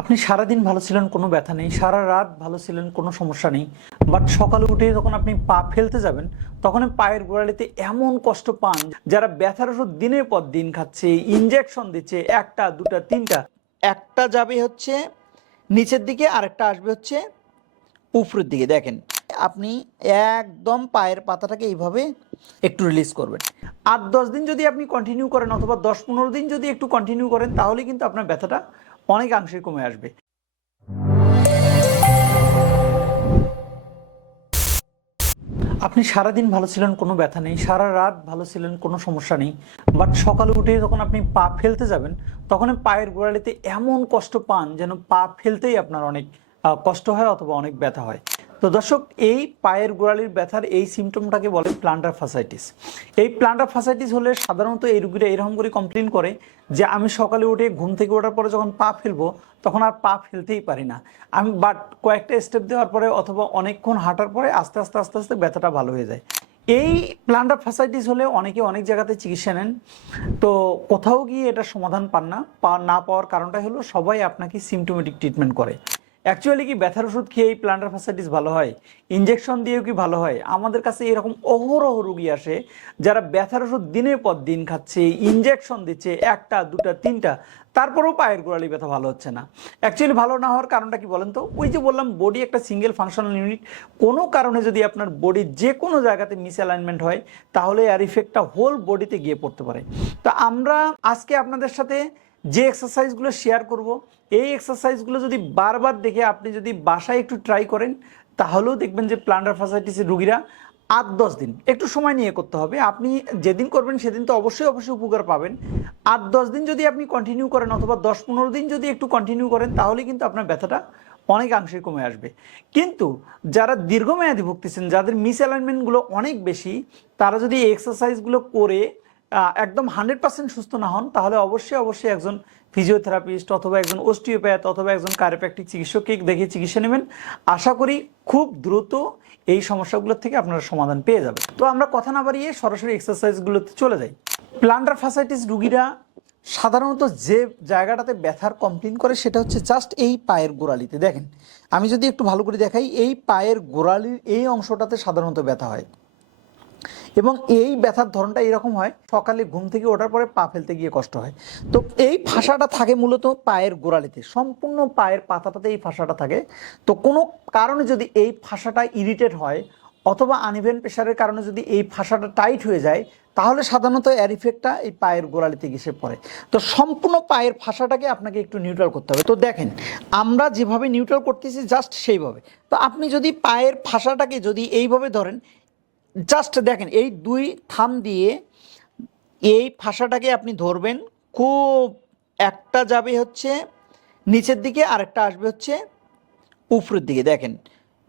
আপনি সারাদিন ভালো ছিলেন, কোনো ব্যথা নেই, সারা রাত ভালো ছিলেন, কোনো সমস্যা নেই, বাট সকালে উঠে যখন আপনি পা ফেলতে যাবেন তখন পায়ের গোড়ালিতে এমন কষ্ট পান। যারা ব্যথার ওষুধ দিনের পর দিন খাচ্ছে, ইনজেকশন দিচ্ছে, একটা দুটা তিনটা, একটা যাবে হচ্ছে নিচের দিকে, আরেকটা আসবে হচ্ছে উপরের দিকে। দেখেন, আপনি একদম পায়ের পাতাটাকে এইভাবে একটু রিলিজ করবেন। 8-10 দিন যদি আপনি কন্টিনিউ করেন, অথবা 10-15 দিন যদি একটু কন্টিনিউ করেন, তাহলে কিন্তু আপনার ব্যথাটা অনেকাংশে কমে আসবে। আপনি সারাদিন ভালো ছিলেন, কোনো ব্যথা নেই, সারা রাত ভালো ছিলেন, কোনো সমস্যা নেই, বাট সকালে উঠে যখন আপনি পা ফেলতে যাবেন তখন পায়ের গোড়ালিতে এমন কষ্ট পান যেন পা ফেলতেই আপনার অনেক কষ্ট হয় অথবা অনেক ব্যথা হয়। তো দর্শক, এই পায়ের গোড়ালির ব্যথার এই সিমটমটাকে বলে প্লান্টার ফাসাইটিস। এই প্লান্টার ফাসাইটিস হলে সাধারণত এই রোগীরা এরকম করে কমপ্লেন করে যে আমি সকালে উঠে ঘুম থেকে ওঠার পরে যখন পা ফেলবো তখন আর পা ফেলতেই পারি না। আমি বাট কয়েকটা স্টেপ দেওয়ার পরে অথবা অনেকক্ষণ হাঁটার পরে আস্তে আস্তে আস্তে আস্তে ব্যথাটা ভালো হয়ে যায়। এই প্লান্টার ফাসাইটিস হলে অনেকে অনেক জায়গাতে চিকিৎসা নেন, তো কোথাও গিয়ে এটা সমাধান পান না। না পাওয়ার কারণটাই হলো সবাই আপনাকে সিমটোমেটিক ট্রিটমেন্ট করে। অ্যাকচুয়ালি কি ব্যথার ওষুধ খেয়ে এই প্লান্টার ফাসাইটিস ভালো হয়? ইনজেকশন দিয়েও কি ভালো হয়? আমাদের কাছে এরকম অহরহ রোগী আসে যারা ব্যথার ওষুধ দিনের পর দিন খাচ্ছে, ইনজেকশন দিচ্ছে, একটা দুটা তিনটা, তারপরেও পায়ের গোড়ালি ব্যথা ভালো হচ্ছে না। অ্যাকচুয়ালি ভালো না হওয়ার কারণটা কি বলেন তো? ওই যে বললাম, বডি একটা সিঙ্গেল ফাংশনাল ইউনিট। কোনো কারণে যদি আপনার বডির যে কোনো জায়গাতে মিসঅ্যালাইনমেন্ট হয়, তাহলে এর ইফেক্টটা হোল বডিতে গিয়ে পড়তে পারে। তো আমরা আজকে আপনাদের সাথে যে এক্সারসাইজগুলো শেয়ার করব, এই এক্সারসাইজগুলো যদি বারবার দেখে আপনি যদি বাসায় একটু ট্রাই করেন, তাহলেও দেখবেন যে প্লান্টার ফাসাইটিসের রোগীরা 8-10 দিন একটু সময় নিয়ে করতে হবে। আপনি যেদিন করবেন সেদিন তো অবশ্যই অবশ্যই উপকার পাবেন। 8-10 দিন যদি আপনি কন্টিনিউ করেন, অথবা 10-15 দিন যদি একটু কন্টিনিউ করেন, তাহলে কিন্তু আপনার ব্যথাটা অনেকাংশে কমে আসবে। কিন্তু যারা দীর্ঘমেয়াদী ভুগতেছেন, যাদের মিসঅ্যালাইনমেন্টগুলো অনেক বেশি, তারা যদি এই এক্সারসাইজগুলো করে একদম 100% সুস্থ না হন, তাহলে অবশ্যই অবশ্যই একজন ফিজিওথেরাপিস্ট অথবা একজন অস্টিওপ্যাথ অথবা একজন কায়োপ্র্যাকটিক চিকিৎসককে দেখে চিকিৎসা নেবেন। আশা করি খুব দ্রুত এই সমস্যাগুলোর থেকে আপনারা সমাধান পেয়ে যাবেন। তো আমরা কথা না বাড়িয়ে সরাসরি এক্সারসাইজগুলোতে চলে যাই। প্লান্টার ফাসাইটিস রোগীরা সাধারণত যে জায়গাটাতে ব্যথার কমপ্লেন করে সেটা হচ্ছে জাস্ট এই পায়ের গোড়ালিতে। দেখেন, আমি যদি একটু ভালো করে দেখাই, এই পায়ের গোড়ালির এই অংশটাতে সাধারণত ব্যথা হয়, এবং এই ব্যথার ধরনটা এরকম হয়, সকালে ঘুম থেকে ওঠার পরে পা ফেলতে গিয়ে কষ্ট হয়। তো এই ফাঁসাটা থাকে মূলত পায়ের গোড়ালিতে, সম্পূর্ণ পায়ের পাতাটাতে এই ফাঁসাটা থাকে। তো কোনো কারণে যদি এই ফাঁসাটা ইরিটেট হয়, অথবা আনইভেন প্রেশারের কারণে যদি এই ফাঁসাটা টাইট হয়ে যায়, তাহলে সাধারণত এর ইফেক্টটা এই পায়ের গোড়ালিতে গিয়ে পড়ে। তো সম্পূর্ণ পায়ের ফাঁসাটাকে আপনাকে একটু নিউট্রাল করতে হবে। তো দেখেন, আমরা যেভাবে নিউট্রাল করতেছি জাস্ট সেইভাবে। তো আপনি যদি পায়ের ফাঁসাটাকে যদি এইভাবে ধরেন, জাস্ট দেখেন, এই দুই থাম দিয়ে এই ফাঁসাটাকে আপনি ধরবেন, খুব একটা যাবে হচ্ছে নিচের দিকে, আরেকটা আসবে হচ্ছে উপরের দিকে। দেখেন,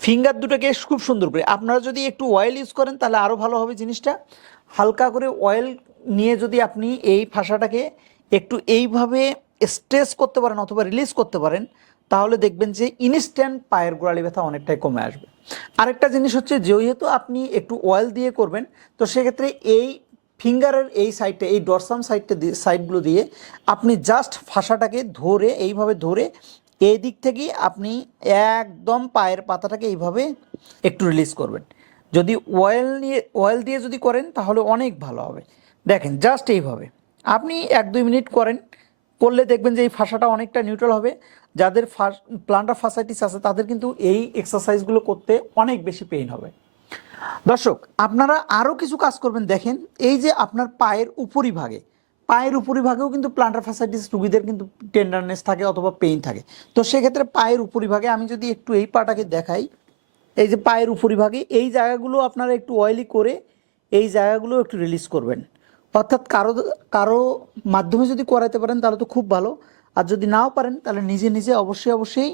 ফিঙ্গার দুটোকে খুব সুন্দর করে, আপনারা যদি একটু অয়েল ইউজ করেন তাহলে আরও ভালো হবে জিনিসটা। হালকা করে অয়েল নিয়ে যদি আপনি এই ফাঁসাটাকে একটু এইভাবে স্ট্রেস করতে পারেন অথবা রিলিজ করতে পারেন, তাহলে দেখবেন যে ইনস্ট্যান্ট পায়ের গোড়ালি ব্যথা অনেকটাই কমে আসবে। আরেকটা জিনিস হচ্ছে, যেহেতু আপনি একটু অয়েল দিয়ে করবেন, তো সেক্ষেত্রে এই ফিঙ্গারের এই সাইডটা, এই ডরসাম সাইডগুলো দিয়ে আপনি জাস্ট ফাঁসাটাকে ধরে, এইভাবে ধরে এই দিক থেকেই আপনি একদম পায়ের পাতাটাকে এইভাবে একটু রিলিজ করবেন। যদি অয়েল দিয়ে যদি করেন তাহলে অনেক ভালো হবে। দেখেন, জাস্ট এইভাবে আপনি 1-2 মিনিট করলে দেখবেন যে এই ফাঁসাটা অনেকটা নিউট্রাল হবে। যাদের প্লান্টার ফাসাইটিস আছে তাদের কিন্তু এই এক্সারসাইজগুলো করতে অনেক বেশি পেইন হবে। দর্শক, আপনারা আরও কিছু কাজ করবেন। দেখেন, এই যে আপনার পায়ের উপরিভাগেও কিন্তু প্লান্টার ফাসাইটিস রোগীদের কিন্তু টেন্ডারনেস থাকে অথবা পেইন থাকে। তো সেক্ষেত্রে পায়ের উপরিভাগে আমি যদি একটু এই পাটাকে দেখাই, এই যে পায়ের উপরিভাগে এই জায়গাগুলো আপনারা একটু অয়েলি করে এই জায়গাগুলো একটু রিলিজ করবেন। অর্থাৎ কারো মাধ্যমে যদি করাতে পারেন তাহলে তো খুব ভালো, আর যদি নাও পারেন তাহলে নিজে নিজে অবশ্যই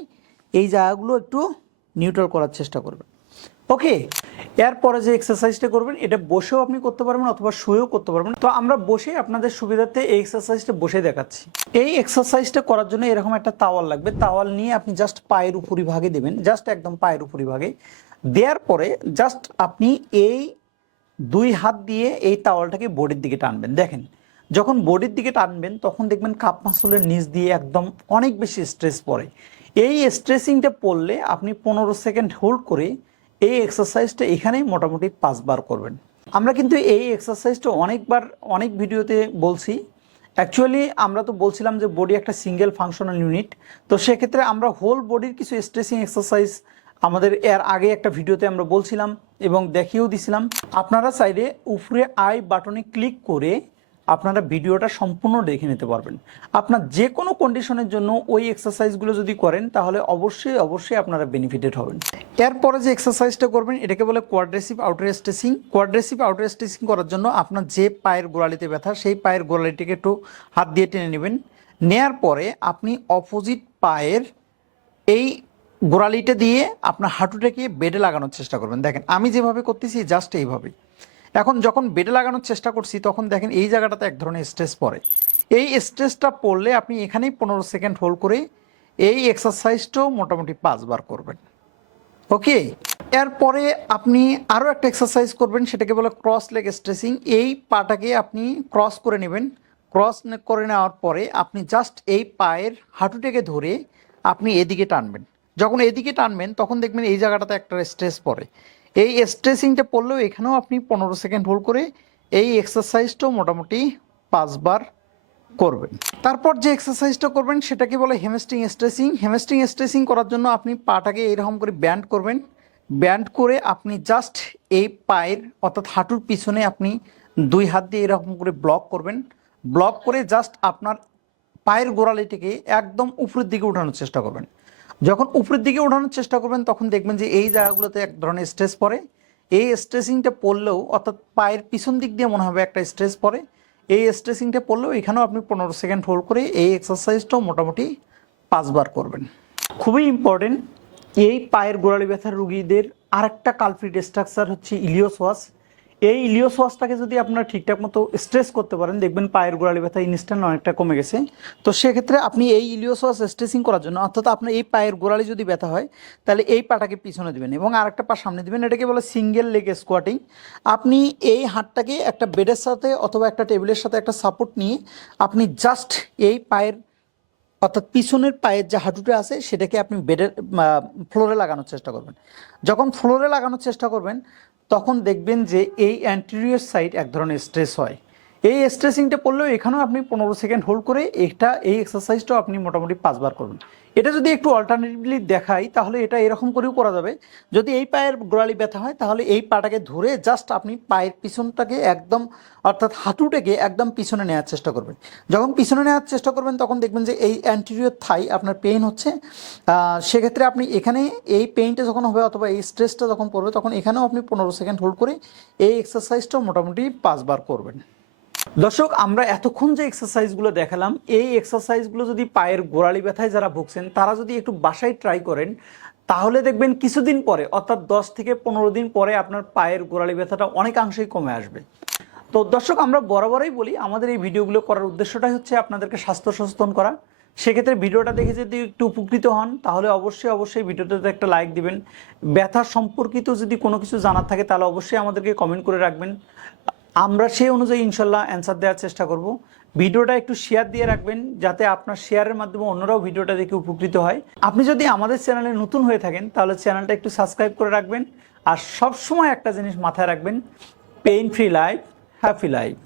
এই জায়গাগুলো একটু নিউট্রাল করার চেষ্টা করবেন। ওকে, এরপরে যে এক্সারসাইজটা করবেন, এটা বসেও আপনি করতে পারবেন অথবা শুয়েও করতে পারবেন। তো আমরা বসে আপনাদের সুবিধার্থে এই এক্সারসাইজটা বসে দেখাচ্ছি। এই এক্সারসাইজটা করার জন্য এরকম একটা তাওয়াল লাগবে। তাওয়াল নিয়ে আপনি জাস্ট পায়ের উপরিভাগে দেবেন, জাস্ট একদম পায়ের উপরিভাগে দেওয়ার পরে জাস্ট আপনি এই 2 হাত দিয়ে এই তাওয়ালটাকে বডির দিকে টানবেন। দেখেন, যখন বডির দিকে টানবেন তখন দেখবেন কাপ মাসলের নিচ দিয়ে একদম অনেক বেশি স্ট্রেস পড়ে। এই স্ট্রেসিংটা পড়লে আপনি 15 সেকেন্ড হোল্ড করে এই এক্সারসাইজটা এখানেই মোটামুটি 5 বার করবেন। আমরা কিন্তু এই এক্সারসাইজটা অনেকবার অনেক ভিডিওতে বলছি। অ্যাকচুয়ালি আমরা তো বলছিলাম যে বডি একটা সিঙ্গেল ফাংশনাল ইউনিট, তো সেক্ষেত্রে আমরা হোল বডির কিছু স্ট্রেচিং এক্সারসাইজ আমাদের এর আগে একটা ভিডিওতে আমরা বলছিলাম এবং দেখিয়েও দিছিলাম। আপনারা চাইলে উপরে আই বাটনে ক্লিক করে আপনারা ভিডিওটা সম্পূর্ণ দেখে নিতে পারবেন। আপনার যে কোনো কন্ডিশনের জন্য ওই এক্সারসাইজগুলো যদি করেন তাহলে অবশ্যই আপনারা বেনিফিটেড হবেন। এরপরে যে এক্সারসাইজটা করবেন এটাকে বলে কোয়াড্রেসিভ আউটার স্ট্রেচিং। কোয়াড্রেসিভ আউটার স্ট্রেচিং করার জন্য আপনার যে পায়ের গোড়ালিতে ব্যথা সেই পায়ের গোড়ালিটিকে একটু হাত দিয়ে টেনে নেবেন। নেয়ার পরে আপনি অপোজিট পায়ের এই গোড়ালিটা দিয়ে আপনার হাঁটুটাকে বেডে লাগানোর চেষ্টা করবেন। দেখেন আমি যেভাবে করতেছি জাস্ট এইভাবেই। এখন যখন বেডে লাগানোর চেষ্টা করছি তখন দেখেন এই জায়গাটাতে এক ধরনের স্ট্রেস পড়ে। এই স্ট্রেসটা পড়লে আপনি এখানেই 15 সেকেন্ড হোল্ড করে এই এক্সারসাইজটাও মোটামুটি 5 বার করবেন। ওকে, এরপরে আপনি আরও একটা এক্সারসাইজ করবেন, সেটাকে বলে ক্রস লেগ স্ট্রেচিং। এই পাটাকে আপনি ক্রস করে নেবেন। ক্রস করে নেওয়ার পরে আপনি জাস্ট এই পায়ের হাঁটুটাকে ধরে আপনি এদিকে টানবেন। যখন এদিকে টানবেন তখন দেখবেন এই জায়গাটাতে একটা স্ট্রেস পড়ে। এই স্ট্রেচিংটা পড়লেও এখানেও আপনি 15 সেকেন্ড হোল্ড করে এই এক্সারসাইজটাও মোটামুটি 5 বার করবেন। তারপর যে এক্সারসাইজটা করবেন সেটাকে বলে হ্যামস্ট্রিং স্ট্রেচিং। হ্যামস্ট্রিং স্ট্রেচিং করার জন্য আপনি পাটাকে এরকম করে ব্যান্ড করবেন। ব্যান্ড করে আপনি জাস্ট এই পায়ের অর্থাৎ হাঁটুর পিছনে আপনি 2 হাত দিয়ে এরকম করে ব্লক করবেন। ব্লক করে জাস্ট আপনার পায়ের গোড়ালিটিকে একদম উপরের দিকে উঠানোর চেষ্টা করবেন। যখন উপরের দিকে ওঠানোর চেষ্টা করবেন তখন দেখবেন যে এই জায়গাগুলোতে এক ধরনের স্ট্রেস পড়ে। এই স্ট্রেচিংটা পড়লেও অর্থাৎ পায়ের পিছন দিক দিয়ে মনে হবে একটা স্ট্রেস পড়ে। এই স্ট্রেচিংটা পড়লেও এখানেও আপনি 15 সেকেন্ড হোল্ড করে এই এক্সারসাইজটাও মোটামুটি 5 বার করবেন। খুবই ইম্পর্টেন্ট, এই পায়ের গোড়ালি ব্যথার রুগীদের আরেকটা কালপ্রিট স্ট্রাকচার হচ্ছে ইলিওসওয়াস। এই ইলিওসওয়াসটাকে যদি আপনারা ঠিকঠাক মতো স্ট্রেস করতে পারেন দেখবেন পায়ের গোড়ালি ব্যথা ইনস্ট্যান্ট অনেকটা কমে গেছে। তো সেক্ষেত্রে আপনি এই ইলিওসওয়াস স্ট্রেচিং করার জন্য অর্থাৎ আপনার এই পায়ের গোড়ালি যদি ব্যথা হয় তাহলে এই পাটাকে পিছনে দেবেন এবং আরেকটা পা সামনে দেবেন। এটাকে বলে সিঙ্গেল লেগ স্কোয়াটিং। আপনি এই হাতটাকে একটা বেডের সাথে অথবা একটা টেবিলের সাথে একটা সাপোর্ট নিয়ে আপনি জাস্ট এই পায়ের অর্থাৎ পিছনের পায়ের যে হাঁটুটা আছে সেটাকে আপনি বেডের ফ্লোরে লাগানোর চেষ্টা করবেন। যখন ফ্লোরে লাগানোর চেষ্টা করবেন তখন দেখবেন যে এই অ্যান্টেরিয়র সাইড এক ধরনের স্ট্রেস হয়। এই স্ট্রেচিংটা পড়লেও এখানেও আপনি 15 সেকেন্ড হোল্ড করে এই এক্সারসাইজটাও আপনি মোটামুটি 5 বার করবেন। এটা যদি একটু অল্টারনেটিভলি দেখাই তাহলে এটা এরকম করেও করা যাবে। যদি এই পায়ের গোড়ালি ব্যথা হয় তাহলে এই পাটাকে ধরে জাস্ট আপনি পায়ের পিছনটাকে একদম অর্থাৎ হাঁটুটাকে একদম পিছনে নেওয়ার চেষ্টা করবেন। যখন পিছনে নেওয়ার চেষ্টা করবেন তখন দেখবেন যে এই অ্যান্টেরিয়র থাই আপনার পেইন হচ্ছে। সেক্ষেত্রে আপনি এখানে এই পেইনটা যখন হবে অথবা এই স্ট্রেসটা যখন পড়বে তখন এখানেও আপনি 15 সেকেন্ড হোল্ড করে এই এক্সারসাইজটাও মোটামুটি 5 বার করবেন। দর্শক, আমরা এতক্ষণ যে এক্সারসাইজগুলো দেখালাম এই এক্সারসাইজগুলো যদি পায়ের গোড়ালি ব্যথায় যারা ভুগছেন তারা যদি একটু বাসায় ট্রাই করেন তাহলে দেখবেন কিছুদিন পরে অর্থাৎ 10 থেকে 15 দিন পরে আপনার পায়ের গোড়ালি ব্যথাটা অনেকাংশেই কমে আসবে। তো দর্শক, আমরা বরাবরই বলি আমাদের এই ভিডিওগুলো করার উদ্দেশ্যটাই হচ্ছে আপনাদেরকে স্বাস্থ্য সচেতন করা। সেক্ষেত্রে ভিডিওটা দেখে যদি একটু উপকৃত হন তাহলে অবশ্যই ভিডিওটাতে একটা লাইক দিবেন। ব্যথা সম্পর্কিত যদি কোনো কিছু জানার থাকে তাহলে অবশ্যই আমাদেরকে কমেন্ট করে রাখবেন, আমরা সেই অনুযায়ী ইনশাল্লাহ অ্যান্সার দেওয়ার চেষ্টা করব। ভিডিওটা একটু শেয়ার দিয়ে রাখবেন যাতে আপনার শেয়ারের মাধ্যমে অন্যরাও ভিডিওটা দেখে উপকৃত হয়। আপনি যদি আমাদের চ্যানেলে নতুন হয়ে থাকেন তাহলে চ্যানেলটা একটু সাবস্ক্রাইব করে রাখবেন। আর সবসময় একটা জিনিস মাথায় রাখবেন, pain free life, happy life.